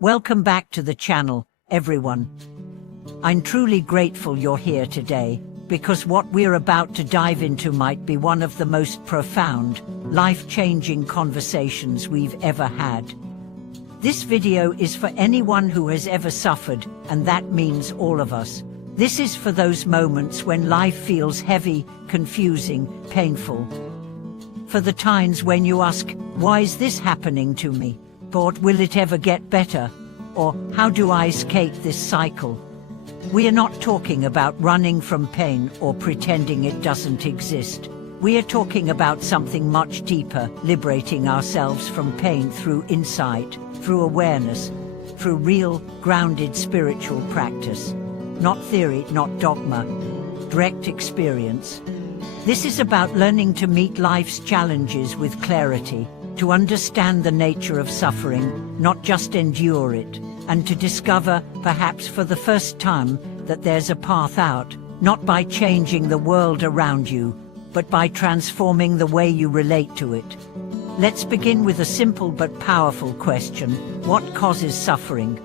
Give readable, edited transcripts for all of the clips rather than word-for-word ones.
Welcome back to the channel, everyone. I'm truly grateful you're here today, because what we're about to dive into might be one of the most profound, life-changing conversations we've ever had. This video is for anyone who has ever suffered, and that means all of us. This is for those moments when life feels heavy, confusing, painful. For the times when you ask, why is this happening to me? Or will it ever get better? Or how do I escape this cycle? We are not talking about running from pain or pretending it doesn't exist. We are talking about something much deeper, liberating ourselves from pain through insight, through awareness, through real, grounded spiritual practice. Not theory, not dogma, direct experience. This is about learning to meet life's challenges with clarity, to understand the nature of suffering, not just endure it, and to discover, perhaps for the first time, that there's a path out, not by changing the world around you, but by transforming the way you relate to it. Let's begin with a simple but powerful question: what causes suffering?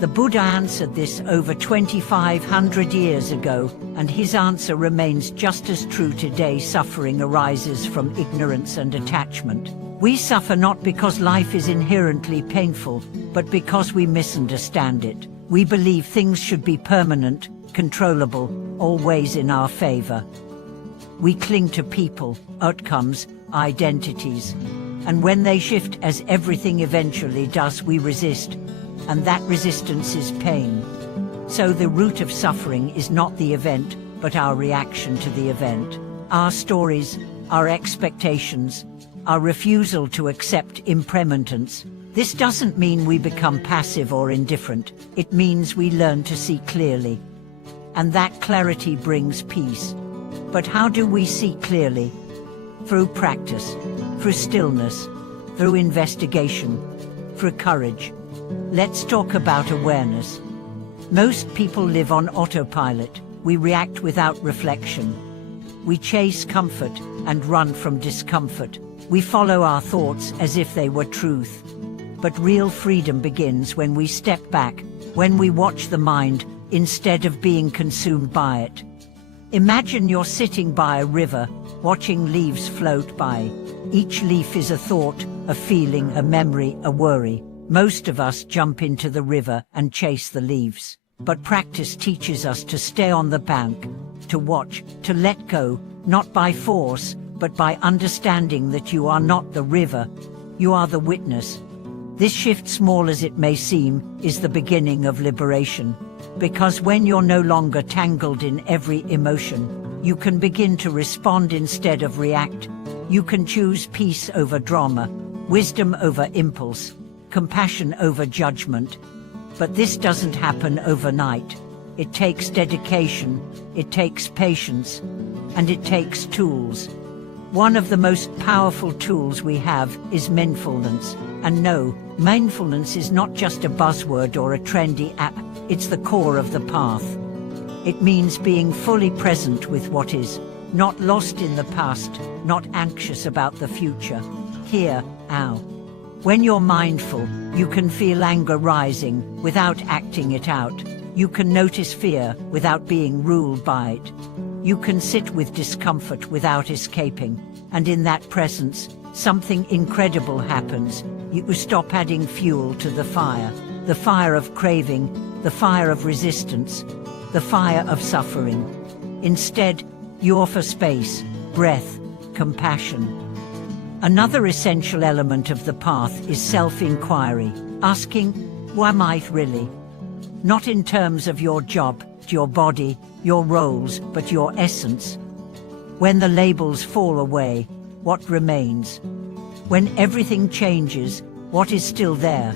The Buddha answered this over 2,500 years ago, and his answer remains just as true today. Suffering arises from ignorance and attachment. We suffer not because life is inherently painful, but because we misunderstand it. We believe things should be permanent, controllable, always in our favor. We cling to people, outcomes, identities. And when they shift, as everything eventually does, we resist. And that resistance is pain. So the root of suffering is not the event, but our reaction to the event. Our stories, our expectations, our refusal to accept impermanence. This doesn't mean we become passive or indifferent. It means we learn to see clearly. And that clarity brings peace. But how do we see clearly? Through practice, through stillness, through investigation, through courage. Let's talk about awareness. Most people live on autopilot. We react without reflection. We chase comfort and run from discomfort. We follow our thoughts as if they were truth. But real freedom begins when we step back, when we watch the mind, instead of being consumed by it. Imagine you're sitting by a river, watching leaves float by. Each leaf is a thought, a feeling, a memory, a worry. Most of us jump into the river and chase the leaves. But practice teaches us to stay on the bank, to watch, to let go, not by force, but by understanding that you are not the river, you are the witness. This shift, small as it may seem, is the beginning of liberation. Because when you're no longer tangled in every emotion, you can begin to respond instead of react. You can choose peace over drama, wisdom over impulse, compassion over judgment. But this doesn't happen overnight. It takes dedication, it takes patience, and it takes tools. One of the most powerful tools we have is mindfulness. And no, mindfulness is not just a buzzword or a trendy app. It's the core of the path. It means being fully present with what is, not lost in the past, not anxious about the future. Here, now. When you're mindful, you can feel anger rising without acting it out. You can notice fear without being ruled by it. You can sit with discomfort without escaping. And in that presence, something incredible happens. You stop adding fuel to the fire of craving, the fire of resistance, the fire of suffering. Instead, you offer space, breath, compassion. Another essential element of the path is self-inquiry, asking, who am I really? Not in terms of your job, your body, your roles, but your essence. When the labels fall away, what remains? When everything changes, what is still there?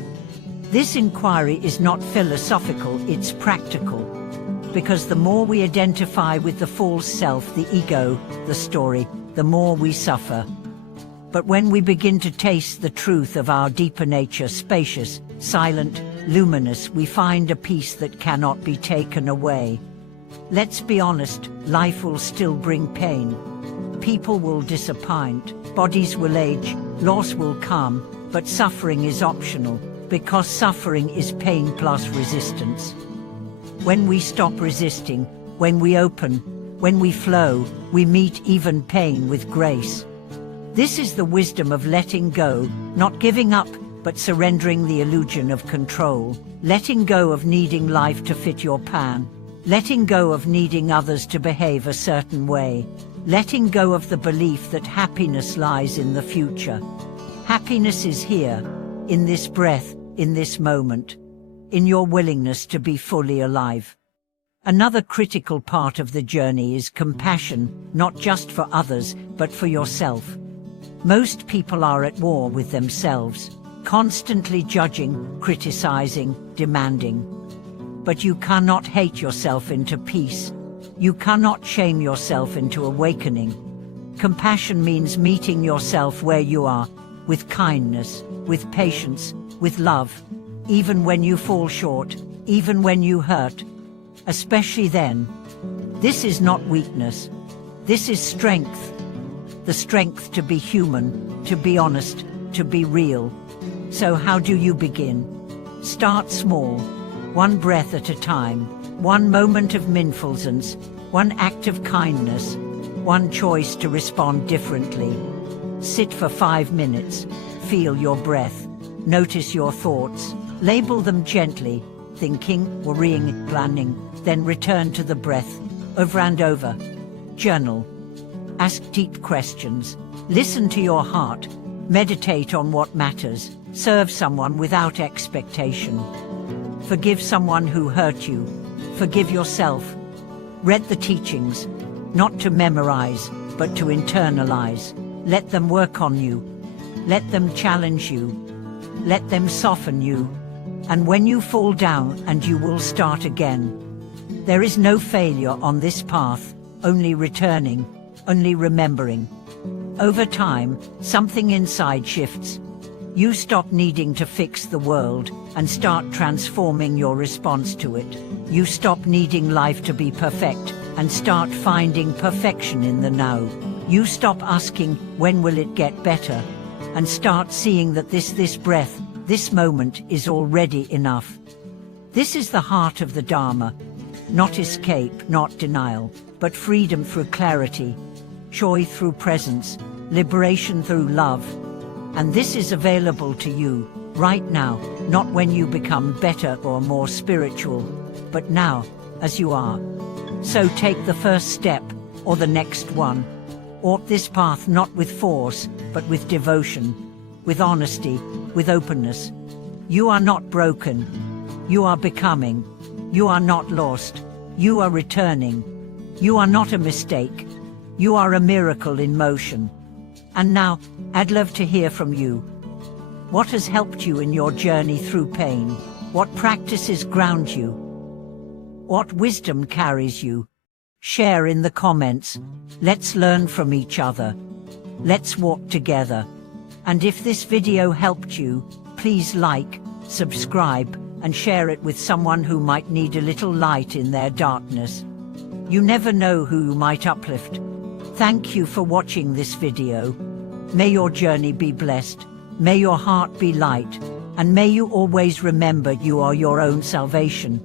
This inquiry is not philosophical, it's practical. Because the more we identify with the false self, the ego, the story, the more we suffer. But when we begin to taste the truth of our deeper nature, spacious, silent, luminous, we find a peace that cannot be taken away. Let's be honest, life will still bring pain. People will disappoint, bodies will age, loss will come, but suffering is optional. because suffering is pain plus resistance. When we stop resisting, when we open, when we flow, we meet even pain with grace. This is the wisdom of letting go, not giving up, but surrendering the illusion of control, letting go of needing life to fit your pan, letting go of needing others to behave a certain way, letting go of the belief that happiness lies in the future. Happiness is here, in this breath, in this moment, in your willingness to be fully alive. Another critical part of the journey is compassion, not just for others, but for yourself. Most people are at war with themselves, constantly judging, criticizing, demanding. But you cannot hate yourself into peace. You cannot shame yourself into awakening. Compassion means meeting yourself where you are, with kindness, with patience, with love, even when you fall short, even when you hurt, especially then. This is not weakness. This is strength. The strength to be human, to be honest, to be real. So how do you begin? Start small, one breath at a time, one moment of mindfulness, one act of kindness, one choice to respond differently. Sit for 5 minutes, feel your breath, notice your thoughts, label them gently, thinking, worrying, planning, then return to the breath, over and over. Journal. Ask deep questions. Listen to your heart. Meditate on what matters. Serve someone without expectation. Forgive someone who hurt you. Forgive yourself. Read the teachings, not to memorize, but to internalize. Let them work on you. Let them challenge you. Let them soften you. And when you fall down, and you will start again. There is no failure on this path, only returning, only remembering. Over time, something inside shifts. You stop needing to fix the world and start transforming your response to it. You stop needing life to be perfect and start finding perfection in the now. You stop asking, when will it get better? And start seeing that this breath, this moment is already enough. This is the heart of the Dharma. Not escape, not denial, but freedom through clarity, joy through presence, liberation through love. And this is available to you, right now, not when you become better or more spiritual, but now, as you are. So take the first step, or the next one. Walk this path not with force, but with devotion, with honesty, with openness. You are not broken. You are becoming. You are not lost. You are returning. You are not a mistake. You are a miracle in motion. And now, I'd love to hear from you. What has helped you in your journey through pain? What practices ground you? What wisdom carries you? Share in the comments. Let's learn from each other. Let's walk together. And if this video helped you, please like, subscribe, and share it with someone who might need a little light in their darkness. You never know who you might uplift. Thank you for watching this video. May your journey be blessed. May your heart be light. And may you always remember you are your own salvation.